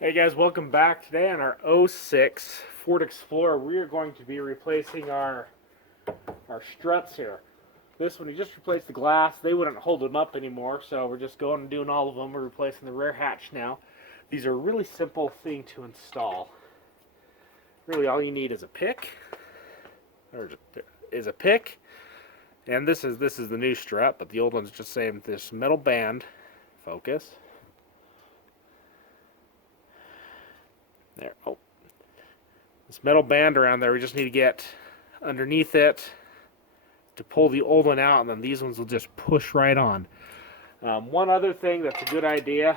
Hey guys, welcome back. Today on our '06 Ford Explorer, we are going to be replacing our struts here. This one, we just replaced the glass. They wouldn't hold them up anymore, so we're just going and doing all of them. We're replacing the rear hatch now. These are a really simple thing to install. Really, all you need is a pick, and this is the new strut, but the old one's just saying this metal band. Focus. There. Oh. This metal band around there, we just need to get underneath it to pull the old one out, and then these ones will just push right on. One other thing that's a good idea,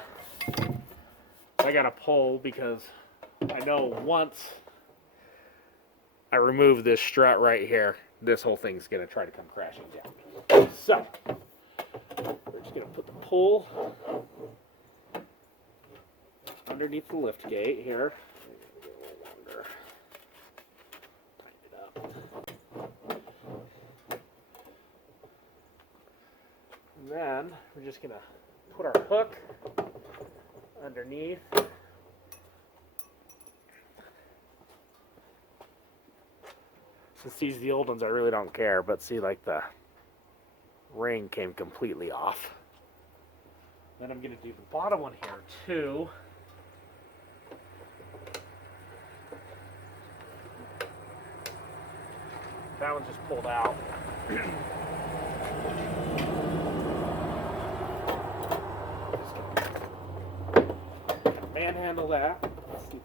I got to pull because I know once I remove this strut right here, this whole thing's going to try to come crashing down. So, we're just going to put the pull underneath the lift gate here. And then we're just going to put our hook underneath. Since these are the old ones, I really don't care, but see, like, the ring came completely off. Then I'm going to do the bottom one here too. That one just pulled out. Manhandle that. Let's see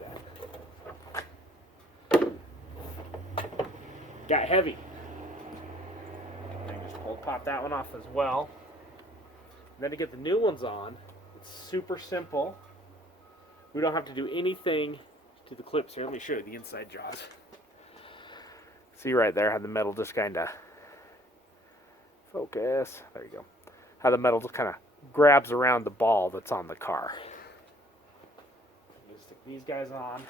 that. Got heavy. And just pop that one off as well. And then to get the new ones on, it's super simple. We don't have to do anything to the clips here. Let me show you the inside jaws. See right there how the metal just kind of focus. There you go. How the metal just kind of grabs around the ball that's on the car. Just stick these guys on.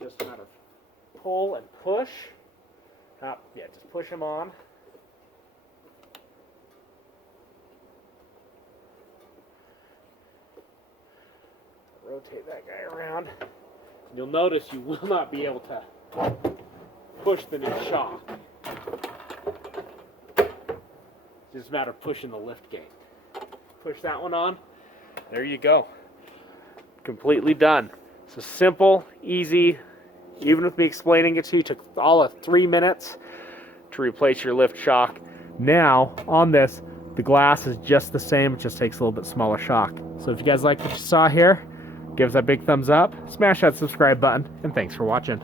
Just a matter of pull and push. Just push them on. Rotate that guy around. You'll notice you will not be able to push the new shock. It's just a matter of pushing the lift gate. Push that one on. There you go. Completely done. So simple, easy. Even with me explaining it to you, took all of 3 minutes to replace your lift shock. Now, on this, the glass is just the same. It just takes a little bit smaller shock. So if you guys like what you saw here, give us a big thumbs up, smash that subscribe button, and thanks for watching.